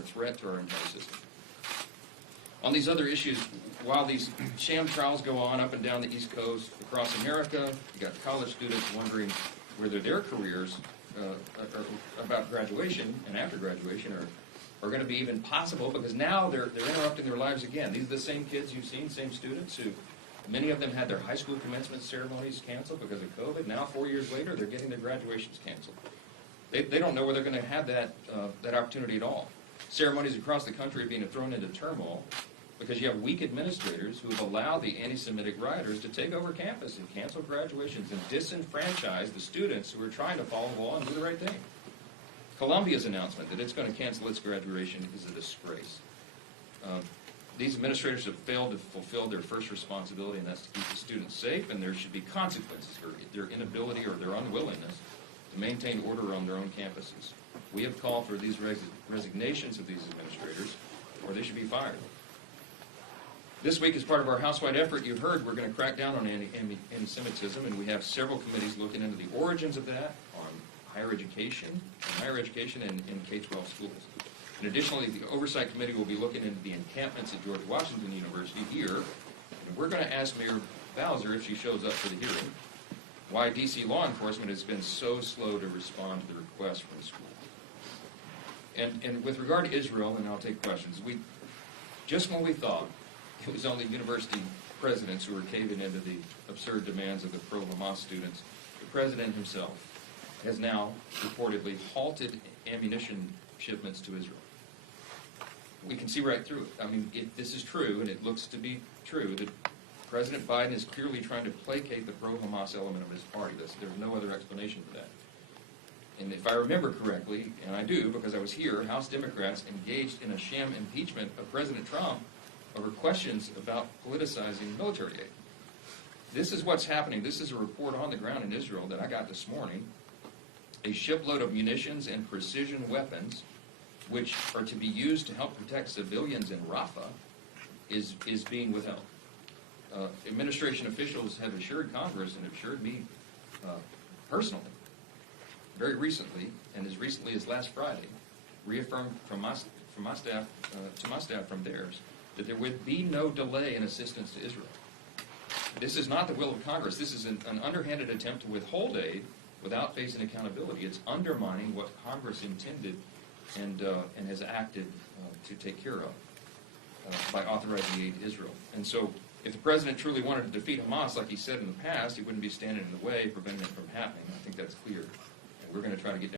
a threat to our entire system. On these other issues, while these sham trials go on up and down the East Coast, across America, you got college students wondering whether their careers about graduation and after graduation are going to be even possible, because now they're interrupting their lives again. These are the same kids you've seen, same students who, many of them had their high school commencement ceremonies canceled because of COVID. Now, 4 years later, they're getting their graduations canceled. They don't know where they're going to have that opportunity at all. Ceremonies across the country are being thrown into turmoil because you have weak administrators who have allowed the anti-Semitic rioters to take over campus and cancel graduations and disenfranchise the students who are trying to follow the law and do the right thing. Columbia's announcement that it's going to cancel its graduation is a disgrace. These administrators have failed to fulfill their first responsibility, and that's to keep the students safe, and there should be consequences for their inability or their unwillingness to maintain order on their own campuses. We have called for these resignations of these administrators, or they should be fired. This week, as part of our house-wide effort, you heard we're going to crack down on anti-Semitism, and we have several committees looking into the origins of that on higher education and K-12 schools. And additionally, the Oversight Committee will be looking into the encampments at George Washington University here, and we're going to ask Mayor Bowser, if she shows up for the hearing, why D.C. law enforcement has been so slow to respond to the request from the school. And with regard to Israel, and I'll take questions, just when we thought it was only university presidents who were caving into the absurd demands of the pro-Hamas students, the president himself has now reportedly halted ammunition shipments to Israel. We can see right through it. I mean, if this is true, and it looks to be true, that President Biden is clearly trying to placate the pro-Hamas element of his party. There's no other explanation for that. And if I remember correctly, and I do because I was here, House Democrats engaged in a sham impeachment of President Trump over questions about politicizing military aid. This is what's happening. This is a report on the ground in Israel that I got this morning. A shipload of munitions and precision weapons, which are to be used to help protect civilians in Rafah, is being withheld. Administration officials have assured Congress and assured me personally, very recently, and as recently as last Friday, reaffirmed from my staff to my staff from theirs, that there would be no delay in assistance to Israel. This is not the will of Congress. This is an underhanded attempt to withhold aid without facing accountability. It's undermining what Congress intended and has acted to take care of by authorizing aid to Israel. And so if the president truly wanted to defeat Hamas like he said in the past, he wouldn't be standing in the way, preventing it from happening. I think that's clear. And we're going to try to get